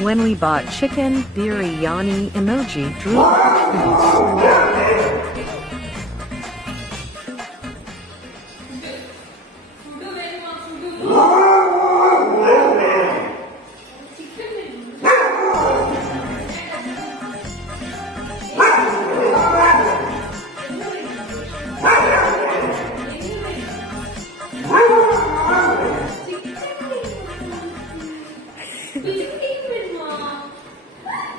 When we bought chicken, biryani emoji drew. Wow.